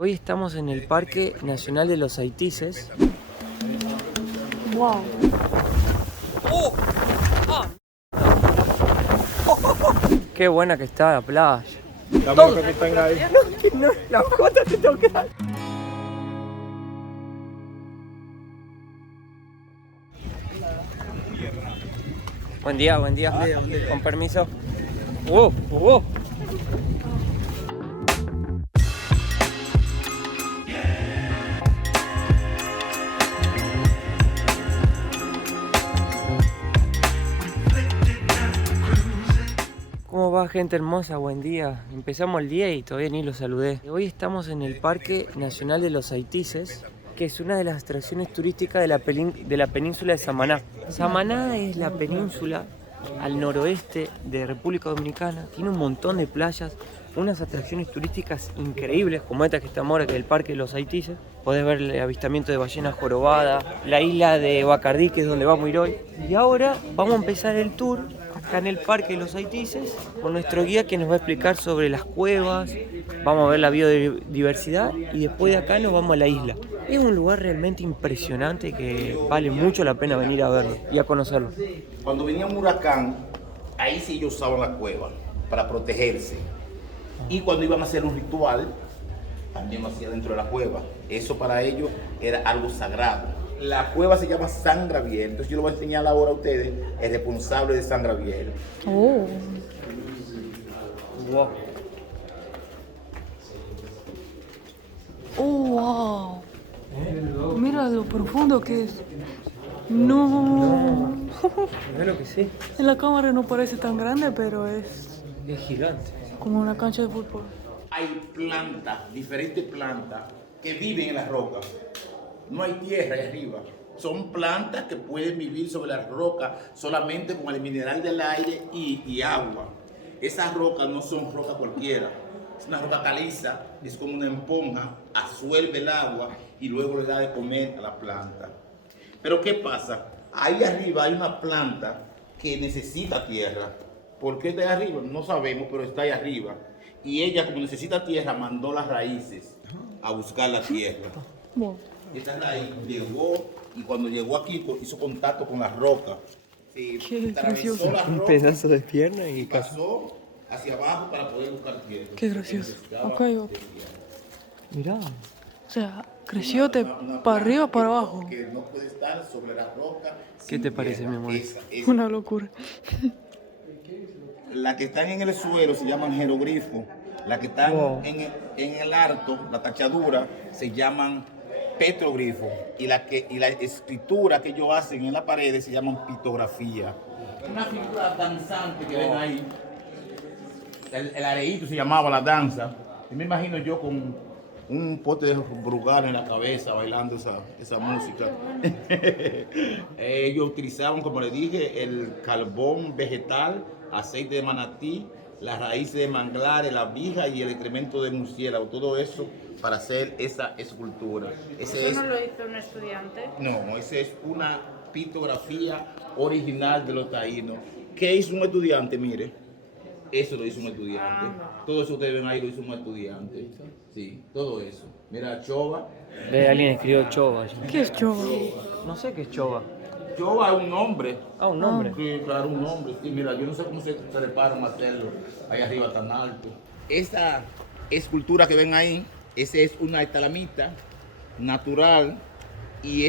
Hoy estamos en el Parque Nacional de los Aitices. Wow. Qué buena que está la playa. Dame lo que tenga ahí. No, la jota te toca. Buen día, buen día. Con permiso. ¡Oh! ¿Cómo va, gente hermosa? Buen día. Empezamos el día y todavía ni lo saludé. Hoy estamos en el Parque Nacional de los Aitices, que es una de las atracciones turísticas de la península de Samaná. Samaná es la península al noroeste de República Dominicana. Tiene un montón de playas, unas atracciones turísticas increíbles, como esta que estamos ahora, que es el Parque de los Aitices. Podés ver el avistamiento de ballena jorobada, la isla de Bacardí, que es donde vamos a ir hoy. Y ahora vamos a empezar el tour acá en el Parque de los Aitices con nuestro guía, que nos va a explicar sobre las cuevas. Vamos a ver la biodiversidad y después de acá nos vamos a la isla. Es un lugar realmente impresionante que vale mucho la pena venir a verlo y a conocerlo. Cuando venía un huracán, ahí sí ellos usaban la cueva para protegerse. Y cuando iban a hacer un ritual, también lo hacían dentro de la cueva. Eso para ellos era algo sagrado. La cueva se llama San Gabriel. Entonces yo le voy a enseñar ahora a ustedes el responsable de San Gabriel. Oh. Wow. Oh, wow. Mira lo profundo que es. No. Mirá lo que sí. En la cámara no parece tan grande, pero es Es gigante. como una cancha de fútbol. Hay plantas, diferentes plantas, que viven en las rocas. No hay tierra ahí arriba. Son plantas que pueden vivir sobre las rocas solamente con el mineral del aire y agua. Esas rocas no son rocas cualquiera. Es una roca caliza, es como una esponja, absorbe el agua y luego le da de comer a la planta. Pero ¿qué pasa? Ahí arriba hay una planta que necesita tierra. ¿Por qué está ahí arriba? No sabemos, pero está ahí arriba. Y ella, como necesita tierra, mandó las raíces a buscar la tierra. Wow. Esta raíz llegó y cuando llegó aquí hizo contacto con las rocas. Sí, Qué atravesó gracioso. las Un rocas pedazo de pierna y y pasó hacia abajo para poder buscar tierra. Qué gracioso. Necesitaba Ok, ok. tierra. mirá. O sea, creció de para arriba para abajo. Que no puede estar sobre la roca. ¿Qué sin te parece, tierra. mi amor? Esa. Una locura. Las que están en el suelo se llaman jeroglifos. Las que están Wow. en el harto, la tachadura, se llaman petroglifos. Y la escritura que ellos hacen en la pared se llaman pictografía. Una figura danzante que ven ahí. El areíto se llamaba la danza. Y me imagino yo con un pote de brugal en la cabeza bailando esa música. Ellos utilizaban, como les dije, el carbón vegetal, aceite de manatí, las raíces de manglares, la vija y el excremento de murciélago, todo eso para hacer esa escultura. ¿Eso no lo hizo un estudiante? No, esa es una pictografía original de los taínos. ¿Qué hizo un estudiante? Mire, eso lo hizo un estudiante. Todo eso que ustedes ven ahí lo hizo un estudiante. Sí, todo eso. Mira, Chova. Ve, alguien escribió Chova allá. ¿Qué es Chova? No sé qué es Chova. Chova es un nombre. Ah, un nombre. Sí, claro, un nombre. Sí, mira, yo no sé cómo se le paran a hacerlo ahí arriba tan alto. Esta escultura que ven ahí, esa es una estalamita natural y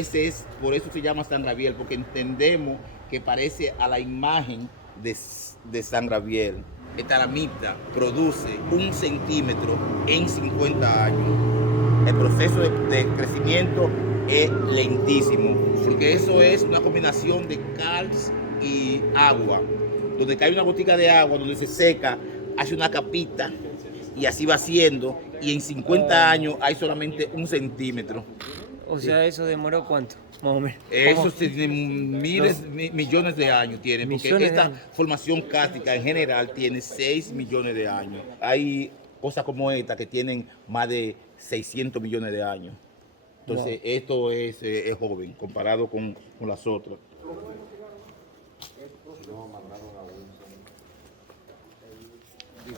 por eso se llama San Gabriel, porque entendemos que parece a la imagen de San Gabriel. Estalamita produce 1 centímetro en 50 años. El proceso de crecimiento es lentísimo, porque eso es una combinación de cal y agua. Donde cae una gotica de agua, donde se seca, hace una capita y así va haciendo. Y en 50 años hay solamente 1 centímetro. O sea, ¿eso demoró cuánto? Más o menos. Eso tiene millones de años tiene, porque Millones de esta años. formación cárstica en general tiene 6 millones de años. Hay cosas como esta que tienen más de 600 millones de años. Entonces, esto es joven comparado con las otras.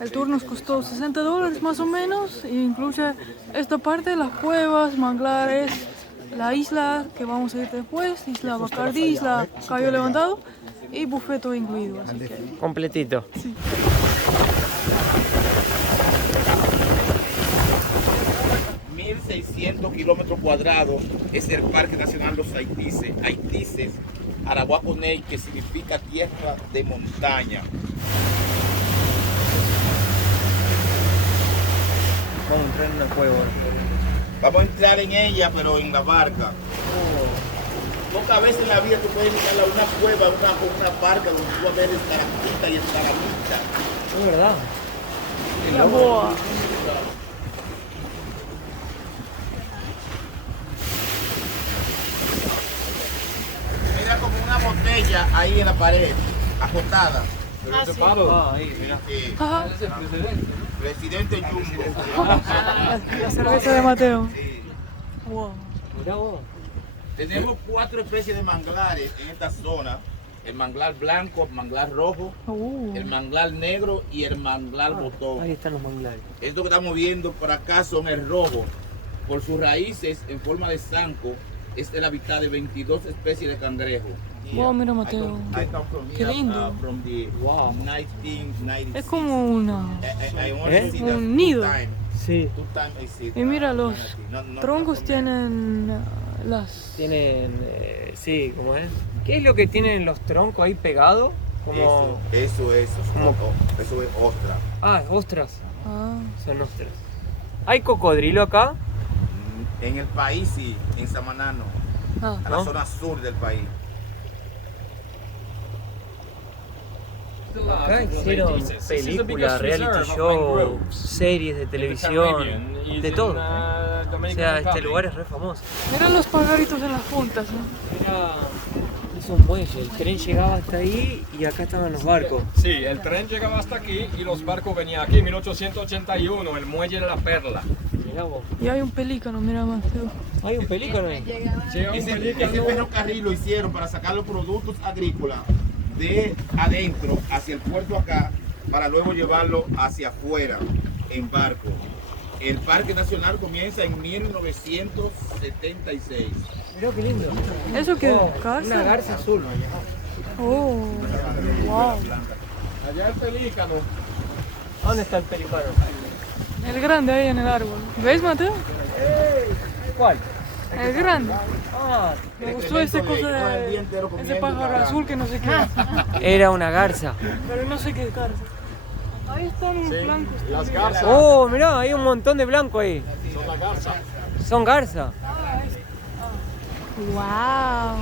El tour nos costó $60 más o menos, e incluye esta parte, las cuevas, manglares, la isla que vamos a ir después, Isla Bacardí, Isla Cayo Levantado y buffet todo incluido. Así que, Completito. sí. 1.600 kilómetros cuadrados es el Parque Nacional Los Haitises, Arahuaconey, que significa tierra de montaña. Vamos a entrar en una cueva. Vamos a entrar en ella, pero en la barca. Pocas veces en la vida tú puedes entrar a una cueva, una barca donde tú vas a ver estalactita y estalagmita. Es verdad. La boa. Mira como una botella ahí en la pared, acotada. Ah, ahí, mirá. Ajá. Presidente Jumbo. La cerveza de Mateo. Wow. Mirá vos. Tenemos 4 especies de manglares en esta zona. El manglar blanco, el manglar rojo, el manglar negro y el manglar botón. Ahí están los manglares. Esto que estamos viendo por acá son el rojo. Por sus raíces en forma de zanco, es el hábitat de 22 especies de cangrejo. Wow, mira Mateo. Qué lindo. Wow. 1996. Es como una... I only see that Un nido. two times. Sí. Two times I see Y mira, los No, troncos tienen las... Tienen, sí, ¿cómo es? ¿Qué es lo que tienen los troncos ahí pegados? Como... Eso es ostra. Ah, ostras. Ah, Son ostras. ¿Hay cocodrilo acá? En el país sí, en Samaná no, ah. a ¿No? la zona sur del país. Acá hicieron películas, reality show, series de televisión, de todo. O sea, este lugar es re famoso. Mira los pajaritos en las puntas, ¿no? Era... Es un muelle, el tren llegaba hasta ahí y acá estaban los barcos. Sí, el tren llegaba hasta aquí y los barcos venían aquí en 1881, el muelle de la Perla. Mirá vos. Y hay un pelícano, mira Mateo. Hay un pelícano ahí. Sí, un Ese pelícano. ferrocarril lo hicieron para sacar los productos agrícolas de adentro hacia el puerto acá, para luego llevarlo hacia afuera en barco. El Parque Nacional comienza en 1976. Mirá qué lindo. ¿Eso qué? Oh, ¿Garza? una garza azul. Oh, wow. Allá el pelícano. ¿Dónde está el pelícano? El grande ahí en el árbol. ¿Ves, Mateo? ¿Cuál? El grande. Ah, Me gustó esa cosa de... Ese pájaro azul que no sé qué. era una garza. Pero no sé qué es garza. Ahí están unos blancos. Las garzas Oh, mirá, hay un montón de blanco ahí. son las garzas. Son garza. Wow.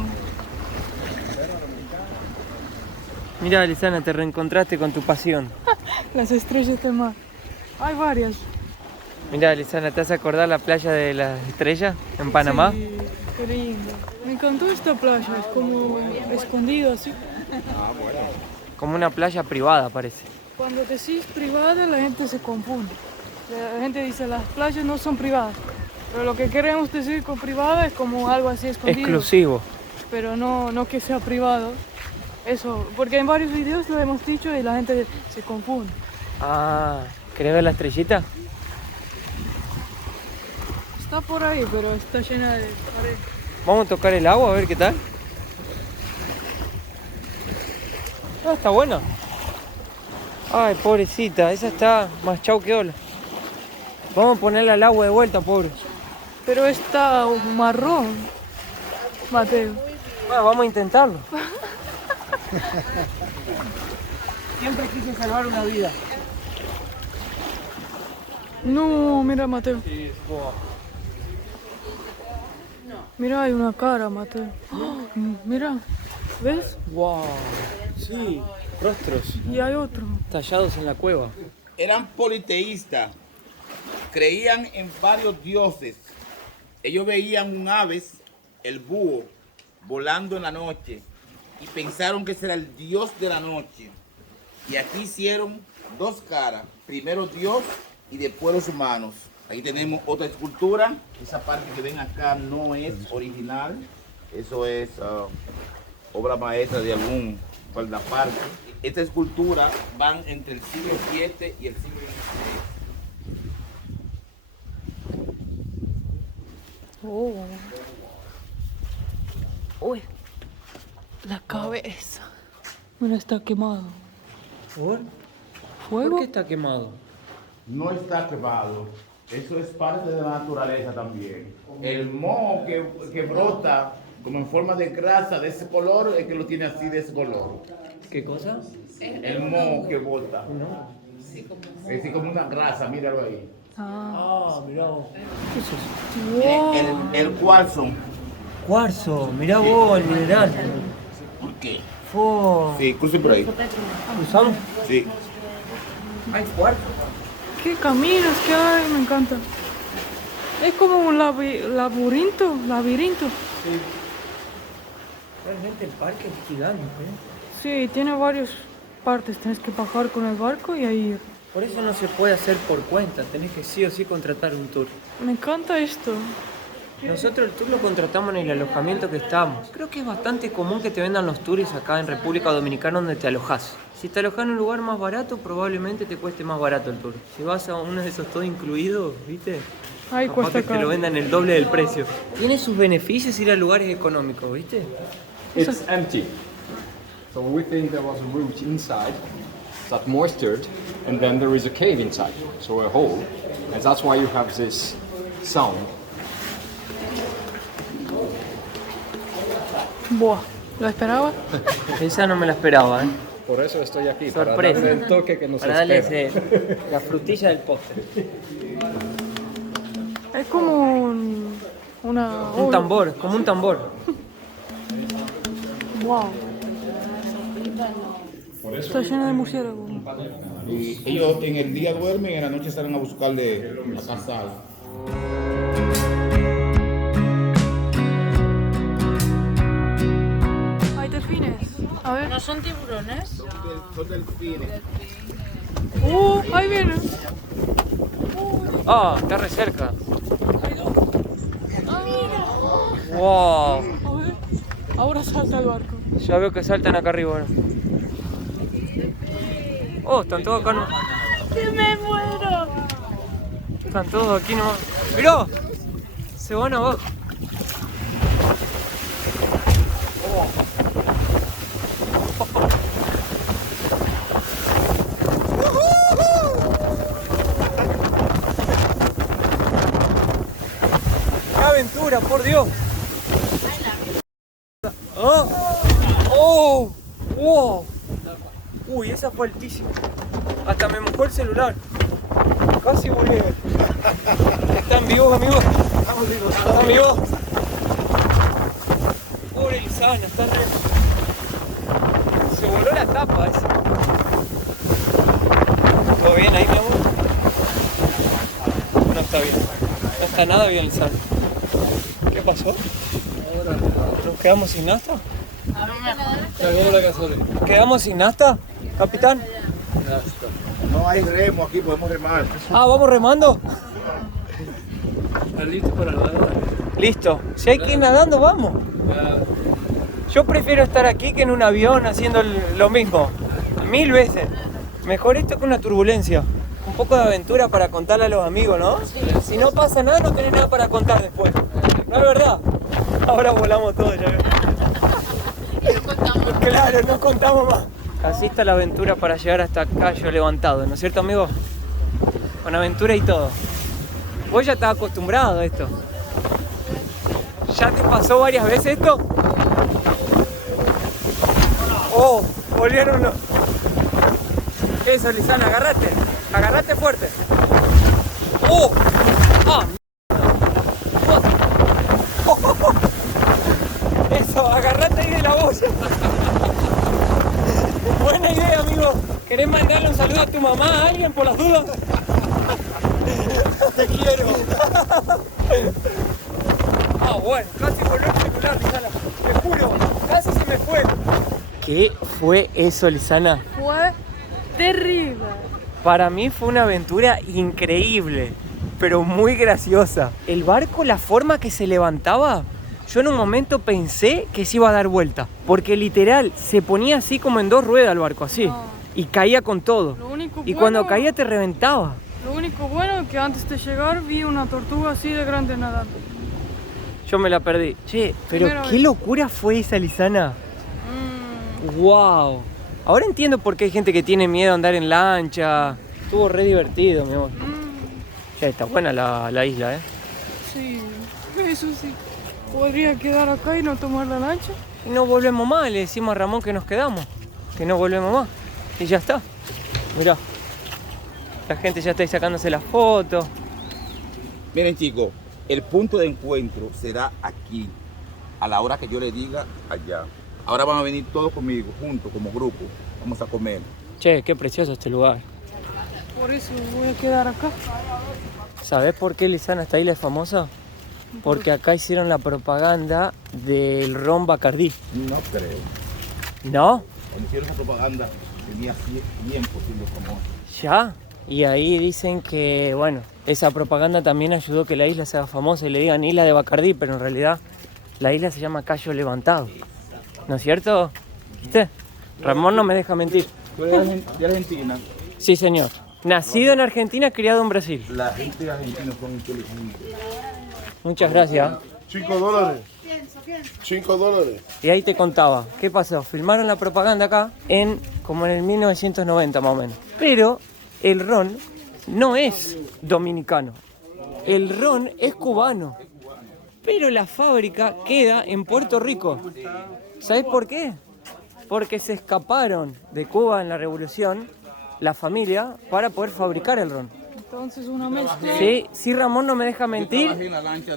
Mirá, Lisana, te reencontraste con tu pasión. Las estrellas del mar. Hay varias. Mirá, Lisana, ¿te has acordado la playa de las estrellas en Panamá? Sí, qué lindo. Me encantó esta playa, es como escondido así. Como una playa privada, parece. Cuando decís privada, la gente se confunde. La gente dice las playas no son privadas. Pero lo que queremos decir con privada es como algo así escondido. Exclusivo. Pero no que sea privado. Eso, porque en varios videos lo hemos dicho y la gente se confunde. Ah, ¿querés ver la estrellita? Está por ahí, pero está llena de pared. Vamos a tocar el agua a ver qué tal. Ah, está buena. Ay, pobrecita, esa está más chau que hola. Vamos a ponerla al agua de vuelta, pobre. Pero está marrón, Mateo. Bueno, vamos a intentarlo. Siempre quise salvar una vida. No, mira Mateo. Mira, hay una cara, Mateo. ¡Oh! Mira, ¿ves? Wow, sí, rostros Y hay otro. tallados en la cueva. Eran politeístas, creían en varios dioses. Ellos veían un aves, el búho, volando en la noche y pensaron que ese era el dios de la noche. Y aquí hicieron dos caras, primero Dios y después los humanos. Ahí tenemos otra escultura. Esa parte que ven acá no es original, eso es obra maestra de algún por la parte. Esta escultura van entre el siglo VII y el siglo XVI. Oh. Uy, la cabeza. Mira, está quemado. ¿Por? ¿Fuego? ¿Por qué está quemado? No está quemado. Eso es parte de la naturaleza también. El moho que brota como en forma de grasa de ese color es que lo tiene así de ese color. ¿Qué cosa? El moho que brota. No. Es así como una grasa, míralo ahí. Ah, Mirá vos. ¿Qué es eso? wow. El cuarzo. Cuarzo, mirá vos el mineral. ¿Por qué? Fo. Sí, cruce por ahí. ¿Cruzamos? Sí. Hay cuarzo. Qué caminos que hay, me encanta. Es como un laberinto. Sí. Realmente el parque es gigante, Sí, tiene varias partes. Tienes que bajar con el barco y ahí ir. Por eso no se puede hacer por cuenta, tenés que sí o sí contratar un tour. Me encanta esto. Nosotros el tour lo contratamos en el alojamiento que estamos. Creo que es bastante común que te vendan los tours acá en República Dominicana donde te alojás. Si te alojás en un lugar más barato, probablemente te cueste más barato el tour. Si vas a uno de esos todo incluidos, ¿viste? Ahí Capaz cuesta que te lo caro. vendan el doble del precio. Tiene sus beneficios ir a lugares económicos, ¿viste? It's empty. So we think there was a root inside that moistured, and then there is a cave inside, so a hole, and that's why you have this sound. Buah, ¿lo esperaba? Esa no me la esperaba, ¿eh? Por eso estoy aquí, Sorpresa. para darle el toque que nos Para darle espera. la frutilla del postre. Es como Un tambor, como un tambor. Wow. Está lleno de murciélagos. Y ellos en el día duermen y en la noche salen a buscarle la casada. Hay delfines. A ver. ¿No son tiburones? Son delfines. Ahí vienen. Ah, está re cerca. Wow. A ver. Ahora salta el barco. Ya veo que saltan acá arriba ahora. Oh, están todos acá, ¿no? ¡Que me muero! Están todos aquí nomás. ¡Mirá! Se van abajo. ¡Qué aventura, por Dios! ¡Oh! ¡Oh! ¡Wow! Uy, esa fue altísima. Hasta me mojó el celular. Casi volé. ¿Están vivos, amigos? ¿Están vivos? Pobre Lisana, está re... Se voló la tapa esa. ¿Todo bien ahí, mi amor? No está bien. No está nada bien, Lisana. ¿Qué pasó? ¿Nos quedamos sin nafta? ¿Quedamos sin nafta, capitán? No hay remo aquí, podemos remar. Ah, ¿vamos remando? ¿Estás listo para nadar? Listo. Si hay que ir nadando, vamos. Yo prefiero estar aquí que en un avión haciendo lo mismo. 1000 veces. Mejor esto que una turbulencia. Un poco de aventura para contarle a los amigos, ¿no? Si no pasa nada, no tenés nada para contar después. ¿No es verdad? Ahora volamos todos, ya ves. Claro, no contamos más. Así está la aventura para llegar hasta Cayo Levantado, ¿no es cierto, amigo? Con aventura y todo. Vos ya estás acostumbrado a esto. ¿Ya te pasó varias veces esto? Oh, volvieron los... Eso, Lisana, agarrate. Agarrate fuerte. Oh, ah, eso, agarrate ahí de la boya. Buena idea, amigo. ¿Querés mandarle un saludo a tu mamá, a alguien, por las dudas? Te quiero. Ah, bueno, casi volvió el celular, Lisana. Te juro, casi se me fue. ¿Qué fue eso, Lisana? Fue terrible. Para mí fue una aventura increíble, pero muy graciosa. El barco, la forma que se levantaba, Yo en un momento pensé que se iba a dar vuelta, porque literal se ponía así como en 2 ruedas el barco, así, No. y caía con todo. Lo único Y bueno, cuando caía te reventaba. Lo único bueno es que antes de llegar vi una tortuga así de grande nadando. Yo me la perdí. Che, pero Primera qué vez. locura fue esa, Lisana. Wow. Ahora entiendo por qué hay gente que tiene miedo a andar en lancha. Estuvo re divertido, mi amor. Ya está buena la isla, ¿eh? Sí, eso sí. Podría quedar acá y no tomar la lancha. Y no volvemos más, le decimos a Ramón que nos quedamos. Que no volvemos más. Y ya está. Mirá. La gente ya está ahí sacándose las fotos. Miren chicos, el punto de encuentro será aquí, a la hora que yo le diga allá. Ahora van a venir todos conmigo, juntos, como grupo. Vamos a comer. Che, qué precioso este lugar. Por eso voy a quedar acá. ¿Sabés por qué Lisana esta isla es famosa? Porque acá hicieron la propaganda del ron Bacardí. No creo. ¿No? Cuando hicieron esa propaganda tenía tiempo siendo famoso. ¿Ya? Y ahí dicen que, bueno, esa propaganda también ayudó a que la isla sea famosa y le digan Isla de Bacardí, pero en realidad la isla se llama Cayo Levantado. ¿No es cierto? ¿Viste? Ramón no me deja mentir. ¿Tú eres de Argentina? Sí, señor. Nacido en Argentina, criado en Brasil. La gente de Argentina son inteligentes. Muchas gracias. $5. $5. Y ahí te contaba, ¿qué pasó? Filmaron la propaganda acá como en el 1990 más o menos. Pero el ron no es dominicano. El ron es cubano. Pero la fábrica queda en Puerto Rico. ¿Sabés por qué? Porque se escaparon de Cuba en la revolución, la familia, para poder fabricar el ron. Entonces una mezcla. Sí, Ramón no me deja Yo mentir. trabajé en la lancha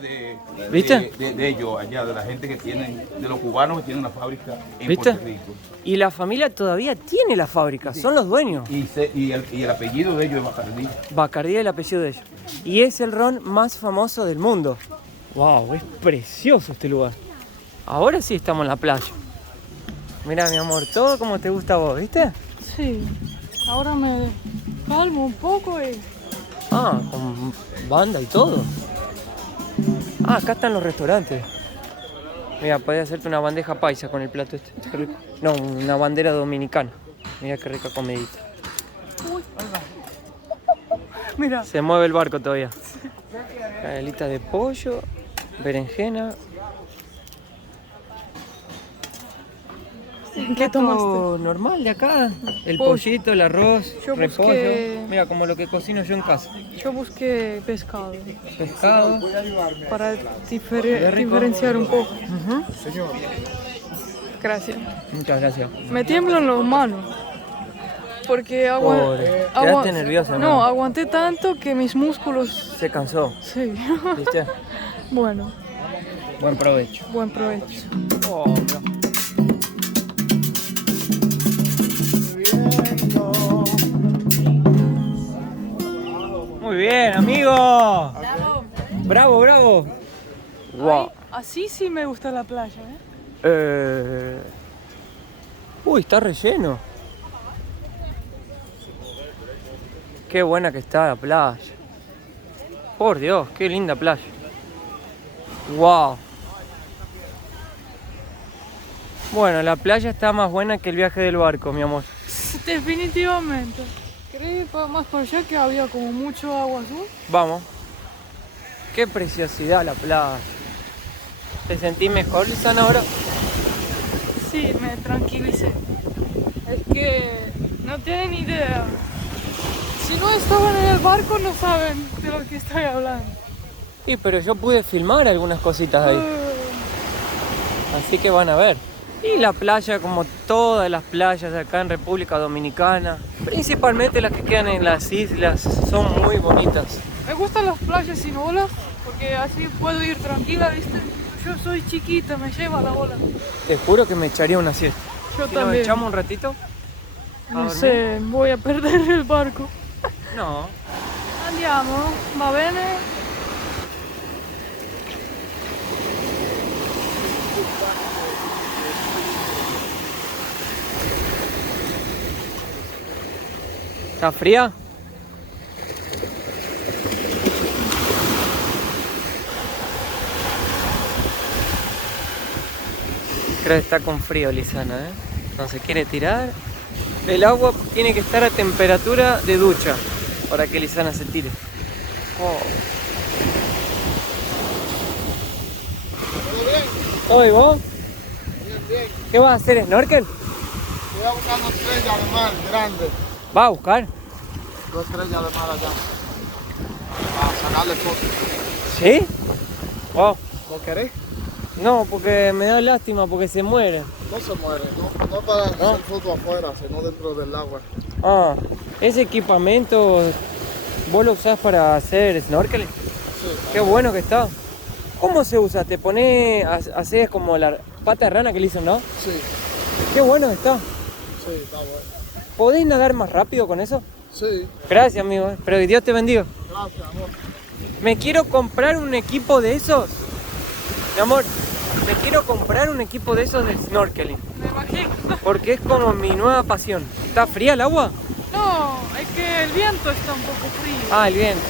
¿Viste? de ellos allá, de la gente que tienen, de los cubanos que tienen la fábrica en ¿Viste? Puerto Rico. Y la familia todavía tiene la fábrica, son los dueños. Y el apellido de ellos es Bacardí. Bacardí es el apellido de ellos. Y es el ron más famoso del mundo. Wow, es precioso este lugar. Ahora sí estamos en la playa. Mira, mi amor, todo como te gusta a vos, ¿viste? Sí. Ahora me calmo un poco y... Ah, con banda y todo. Ah, acá están los restaurantes. Mira, podés hacerte una bandeja paisa con el plato este. Qué rico. No, una bandera dominicana. Mira qué rica comidita. Mira, Se mueve el barco todavía. Canelita de pollo, berenjena. ¿qué tomaste? Normal de acá. El Pollo. pollito, el arroz, Yo repollo. busqué- Mira, como lo que cocino yo en casa. Yo busqué pescado Pescado. para Qué rico. diferenciar un poco. Gracias. Muchas gracias. Me tiemblan las manos. Porque Pobre. Quedaste nerviosa, ¿no? No, aguanté tanto que mis músculos... Se cansó, Sí. ¿viste? Bueno, Buen provecho. buen provecho. Oh, mirá. Muy bien, amigo. Bravo, bravo. Wow. Así sí me gusta la playa, ¿eh? Uy, está relleno. Qué buena que está la playa. Por Dios, qué linda playa. Wow. Bueno, la playa está más buena que el viaje del barco, mi amor. Definitivamente. ¿Querés ir más por allá que había como mucho agua azul? Vamos. Qué preciosidad la playa. ¿Te sentís mejor, Lisana, ahora? Sí, me tranquilicé. Es que no tienen idea. Si no estaban en el barco no saben de lo que estoy hablando. Sí, pero yo pude filmar algunas cositas ahí. Así que van a ver. Y la playa, como todas las playas de acá en República Dominicana, principalmente las que quedan en las islas, son muy bonitas. Me gustan las playas sin olas porque así puedo ir tranquila, ¿viste? Yo soy chiquita, me lleva la ola. Te juro que me echaría una siesta. Yo ¿Y nos también. echamos un ratito? ¿A No dormir? sé, voy a perder el barco. No. Andiamo, va bene? ¿Está fría? Creo que está con frío Lisana, ¿eh? No se quiere tirar. El agua tiene que estar a temperatura de ducha para que Lisana se tire. ¿Todo bien? ¿Vos? Bien. ¿Qué vas a hacer, snorkel? Estoy buscando estrellas de mar grandes. ¿Vas a buscar? 2 estrellas de mar allá. Para sacarle fotos. ¿Sí? Wow. ¿Lo querés? No, porque me da lástima porque se muere. No se muere. No para hacer fotos afuera, sino dentro del agua. Ah, ese equipamiento vos lo usás para hacer snorkel. Sí. Qué bueno que está. ¿Cómo se usa? ¿Te pones, haces como la pata de rana que le hizo, no? Sí. Qué bueno que está. Sí, está bueno. ¿Podés nadar más rápido con eso? Sí. Gracias, amigo. Pero que Dios te bendiga. Gracias, amor. Me quiero comprar un equipo de esos. Mi amor, me quiero comprar un equipo de esos de snorkeling. Me imagino. Porque es como mi nueva pasión. ¿Está fría el agua? No, es que el viento está un poco frío. Ah, el viento.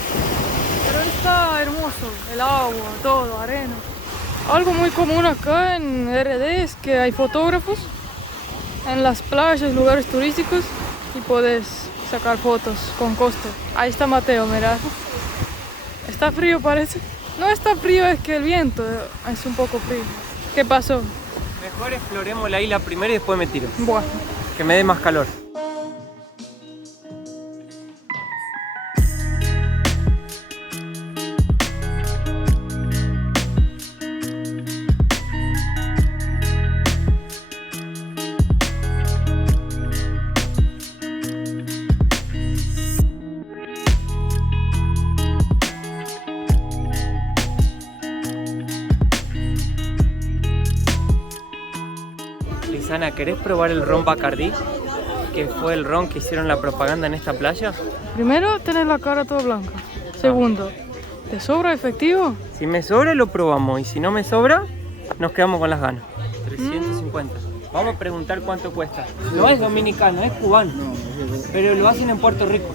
Pero está hermoso, el agua, todo, arena. Algo muy común acá en RD es que hay fotógrafos en las playas, lugares turísticos y puedes sacar fotos con costo. Ahí está Mateo, mira. Está frío parece. No está frío, es que el viento es un poco frío. ¿Qué pasó? Mejor exploremos la isla primero y después me tiro. Buah. Que me dé más calor. Lisana, ¿querés probar el ron Bacardí? Que fue el ron que hicieron la propaganda en esta playa. Primero, tenés la cara toda blanca. Segundo, ¿te sobra efectivo? Si me sobra lo probamos y si no me sobra, nos quedamos con las ganas. 350. Vamos a preguntar cuánto cuesta. No es dominicano, es cubano. Pero lo hacen en Puerto Rico.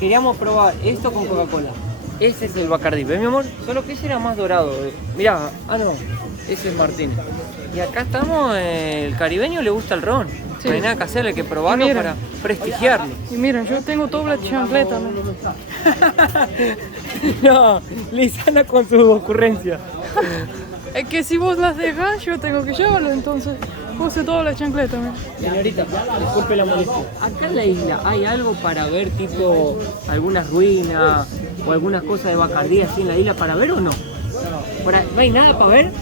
Queríamos probar esto con Coca-Cola. Ese es el Bacardí, ¿ves mi amor? Solo que ese era más dorado. Mirá, no, ese es Martín. Y acá estamos, el caribeño le gusta el ron. Sí. No hay nada que hacer, hay que probarlo Y mira. para prestigiarlo. Y miren, yo tengo doble chancleta, ¿no? No, Lisana con su ocurrencia. Es que si vos las dejas, yo tengo que llevarlo, entonces puse doble chancleta, ¿no? Señorita, disculpe la molestia. Acá en la isla hay algo para ver, tipo algunas ruinas o algunas cosas de Bacardí así en la isla para ver o no? ¿No hay nada para ver?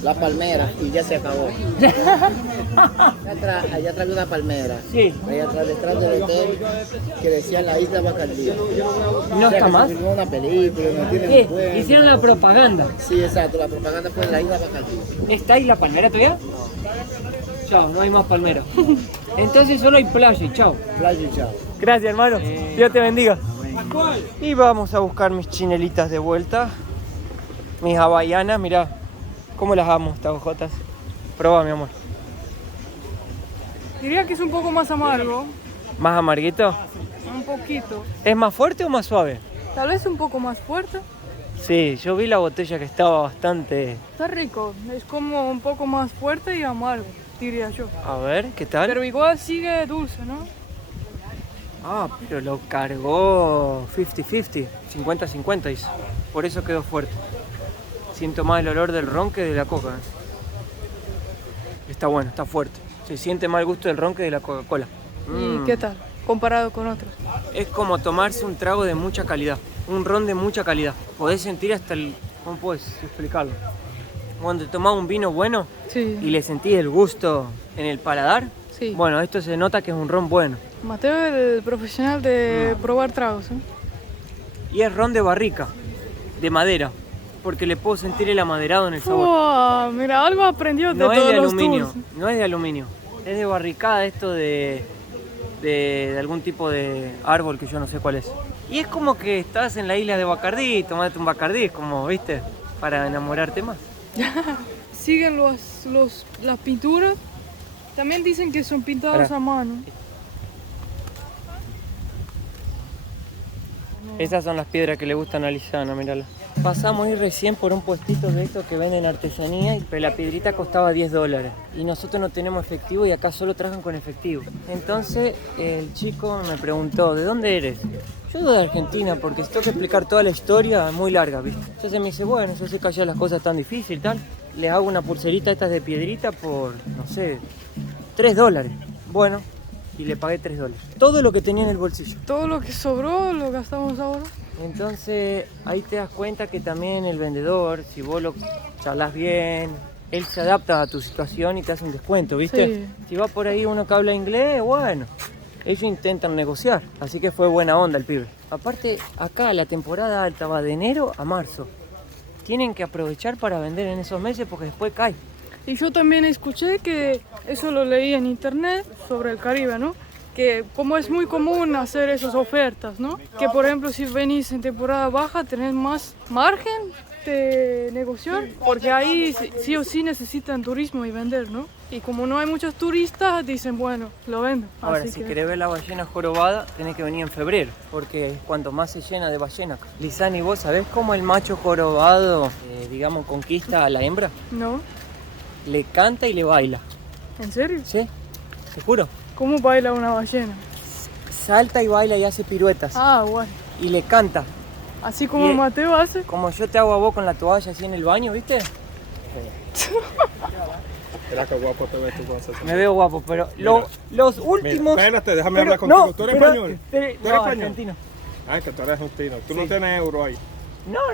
La palmera y ya se acabó. Allá atrás había una palmera. Sí. Allá atrás, detrás del hotel, que decía la isla Bacardí. ¿No está más? Se filmó una película, no tiene ¿Qué? un pueblo. Hicieron la propaganda. Sí, exacto, la propaganda fue de la isla Bacardí. ¿Está ahí la palmera todavía? Chao, no hay más palmera. Entonces solo hay playa y chao. Playa y chao. Gracias, hermano. Dios te bendiga. Y vamos a buscar mis chinelitas de vuelta. Mis hawaianas, mirá. ¿Cómo las amo estas hojotas? Proba, mi amor. Diría que es un poco más amargo, ¿Más amarguito? un poquito. ¿Es más fuerte o más suave? Tal vez un poco más fuerte. Sí, yo vi la botella que estaba bastante... Está rico, es como un poco más fuerte y amargo, diría yo. A ver, ¿qué tal? Pero igual sigue dulce, ¿no? Ah, pero lo cargó 50-50, 50-50 hizo. Por eso quedó fuerte. Siento más el olor del ron que de la coca. Está bueno, está fuerte. Se siente más el gusto del ron que de la Coca-Cola. ¿Y qué tal? Comparado con otros. Es como tomarse un trago de mucha calidad. Un ron de mucha calidad. Podés sentir hasta el... ¿Cómo puedes explicarlo? Cuando te tomás un vino bueno Sí. y le sentís el gusto en el paladar. Sí. Bueno, esto se nota que es un ron bueno. Mateo es el profesional de probar tragos, ¿eh? Y es ron de barrica, de madera. Porque le puedo sentir el amaderado en el sabor. Wow, mira, algo aprendió de No es todos de los aluminio, tours. no es de aluminio. Es de barricada, esto de algún tipo de árbol que yo no sé cuál es. Y es como que estás en la isla de Bacardí, tomate un Bacardí, es como, ¿viste? Para enamorarte más. Siguen las pinturas. También dicen que son pintados Espera. a mano. Esas son las piedras que le gustan a Lisana, mírala. Pasamos ahí recién por un puestito de estos que venden artesanía, pero la piedrita costaba $10. Y nosotros no tenemos efectivo y acá solo trabajan con efectivo. Entonces el chico me preguntó, ¿de dónde eres? Yo soy de Argentina, porque si tengo que explicar toda la historia es muy larga, ¿viste? Entonces me dice, bueno, yo sé que allá las cosas tan difíciles, tal. Les hago una pulserita estas de piedrita por, no sé, $3. Bueno, y le pagué $3. Todo lo que tenía en el bolsillo. Todo lo que sobró lo gastamos ahora. Entonces ahí te das cuenta que también el vendedor, si vos lo charlas bien, él se adapta a tu situación y te hace un descuento, ¿viste? Sí. Si va por ahí uno que habla inglés, bueno, ellos intentan negociar, así que fue buena onda el pibe. Aparte, acá la temporada alta va de enero a marzo. Tienen que aprovechar para vender en esos meses porque después cae. Y yo también escuché que, eso lo leí en internet, sobre el Caribe, ¿no? Que como es muy común hacer esas ofertas, ¿no? Que por ejemplo si venís en temporada baja tenés más margen de negociar, porque ahí sí o sí necesitan turismo y vender, ¿no? Y como no hay muchos turistas, dicen, bueno, lo vendo. Ahora, Así si que... querés ver la ballena jorobada, tenés que venir en febrero, porque es cuanto más se llena de ballenas. Lisani, ¿vos sabés cómo el macho jorobado, digamos, conquista a la hembra? ¿No? Le canta y le baila. ¿En serio? ¿Sí? Te juro. ¿Cómo baila una ballena? Salta y baila y hace piruetas. Ah, bueno. Y le canta. Así como Y- Mateo hace. Como yo te hago a vos con la toalla así en el baño, ¿viste? Mira qué guapo te ves tú con esa. Me veo guapo, pero los últimos... Mira, espérate, déjame pero- hablar contigo. no, ¿Tú eres pero- español? pero- ¿Tú eres no, español? argentino. Ay, que tú eres argentino. Tú Sí. no tienes euro ahí.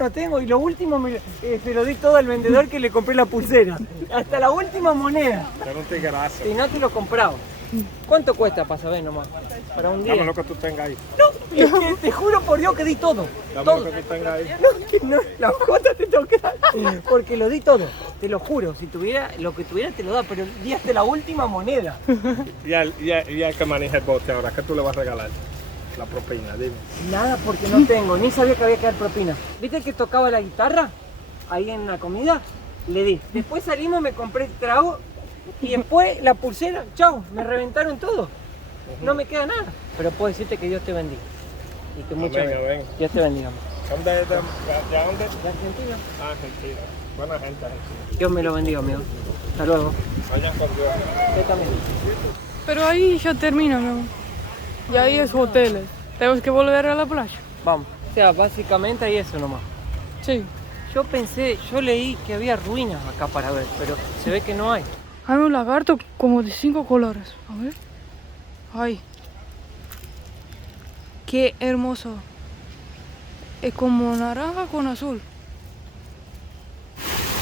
No tengo. Y lo último se lo di todo al vendedor que le compré la pulsera. Hasta la última moneda. Era un tigrazo. Si no te lo compraba. ¿Cuánto cuesta para saber nomás? Para un día. Dame lo que tú tengas ahí. No, es que te juro por Dios que di todo. Dame Todo. lo que tú tengas ahí. No, que no, la jota te toca. Porque lo di todo. Te lo juro. Si tuviera lo que tuviera te lo da, pero di hasta la última moneda. Y al que maneja el bote ahora, ¿qué tú le vas a regalar? La propina, dime. Nada, porque no tengo. Ni sabía que había que dar propina. ¿Viste que tocaba la guitarra? Ahí en la comida. Le di. Después salimos, me compré trago. Y después la pulsera. Chau, me reventaron todo. No me queda nada. Pero puedo decirte que Dios te bendiga. Y que mucho Amén, amén. Dios te bendiga. ¿De dónde? ¿De Argentina? Ah, Argentina. Buena gente, Argentina. Dios me lo bendiga, amigo. Hasta luego. Vayan con Dios. Usted también. Pero ahí ya termina, mi amor. Y ahí es hoteles. Tenemos que volver a la playa. Vamos. O sea, básicamente hay eso nomás. Sí. Yo leí que había ruinas acá para ver, pero se ve que no hay. Hay un lagarto como de 5 colores. A ver. Ay. Qué hermoso. Es como naranja con azul.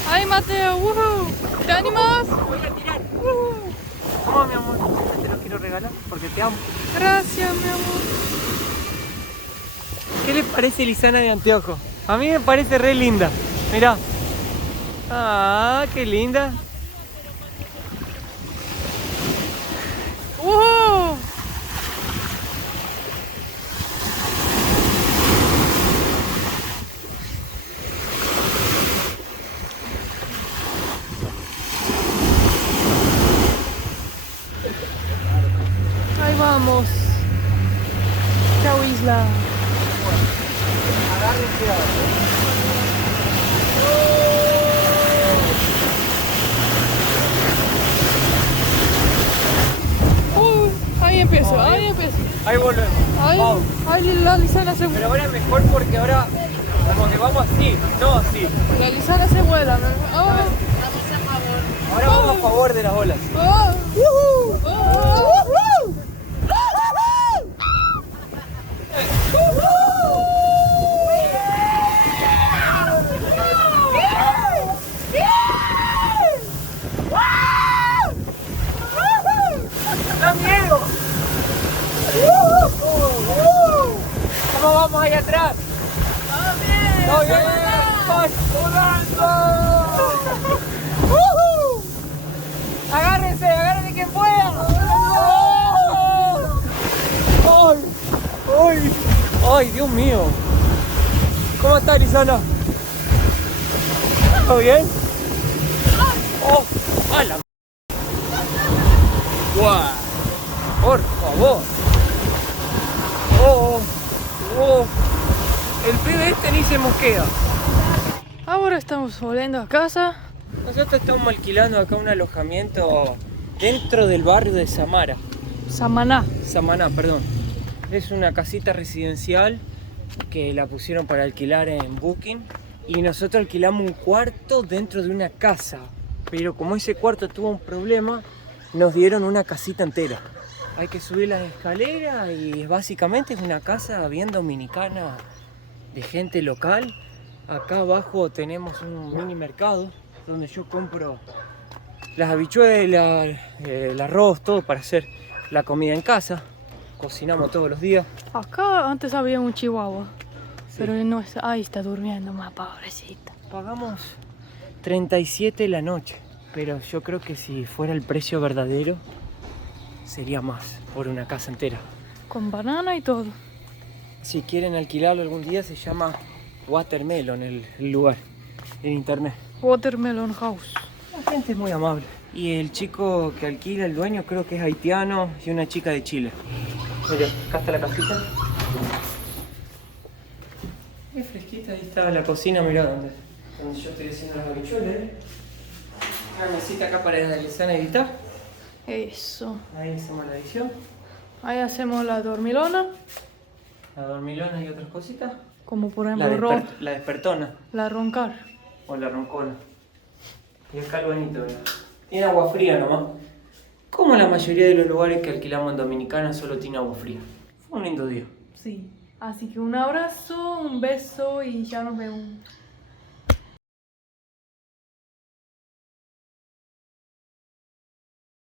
¡Ay, Mateo! ¡Woohoo! ¿Te animas? Voy a tirar. Vamos, mi amor. Te lo quiero regalar porque te amo. Gracias, mi amor. ¿Qué le parece Lisana de anteojo? A mí me parece re linda. Mirá. Ah, qué linda. ¡Woohoo! Ahí vamos. Chao, isla. Agárrense ahora. Ahí empiezo, ahí empiezo. Ahí volvemos. Ahí, Vamos. ahí la Lisana se Pero ahora es mejor porque ahora como que vamos así, no así. La Lisana se vuela, ¿no? Oh, Ahora vamos a favor de las olas. oh, oh. ¡Da miedo! ¿Cómo vamos ahí atrás? ¡Todo bien! ¡Ay, volando! ¡Agárrense! ¡Agárrense quien pueda! ¡Ay! ¡Ay! ¡Ay, Dios mío! ¿Cómo está, Lisana? ¿Todo bien? ¡Oh! ¡A la ¡guau! ¡Por favor! ¡Oh! ¡Oh! El pibe este ni se mosquea. Ahora estamos volviendo a casa. Nosotros estamos alquilando acá un alojamiento dentro del barrio de Samaná, perdón. Es una casita residencial que la pusieron para alquilar en Booking y nosotros alquilamos un cuarto dentro de una casa, pero como ese cuarto tuvo un problema, nos dieron una casita entera. Hay que subir las escaleras y básicamente es una casa bien dominicana de gente local. Acá abajo tenemos un mini mercado donde yo compro las habichuelas, el arroz, todo para hacer la comida en casa. Cocinamos todos los días. Acá antes había un chihuahua, pero él no está, ahí está durmiendo más, pobrecito. Pagamos 37 la noche, pero yo creo que si fuera el precio verdadero sería más por una casa entera. Con banana y todo. Si quieren alquilarlo algún día se llama Watermelon el lugar en internet. Watermelon House. La gente es muy amable. Y el chico que alquila, el dueño, creo que es haitiano y una chica de Chile. Mira, acá está la casita. Es fresquita, ahí está la cocina, mirá donde yo estoy haciendo las habichuelas. Una mesita acá para realizar y editar. Eso. Ahí hacemos la edición. Ahí hacemos la dormilona, La dormilona y otras cositas. como por La, ejemplo la despertona la roncar. o la roncona. Y acá el bonito, mirá. Tiene agua fría nomás. Como la mayoría de los lugares que alquilamos en Dominicana solo tiene agua fría. Fue un lindo día. Sí. Así que un abrazo, un beso y ya nos vemos.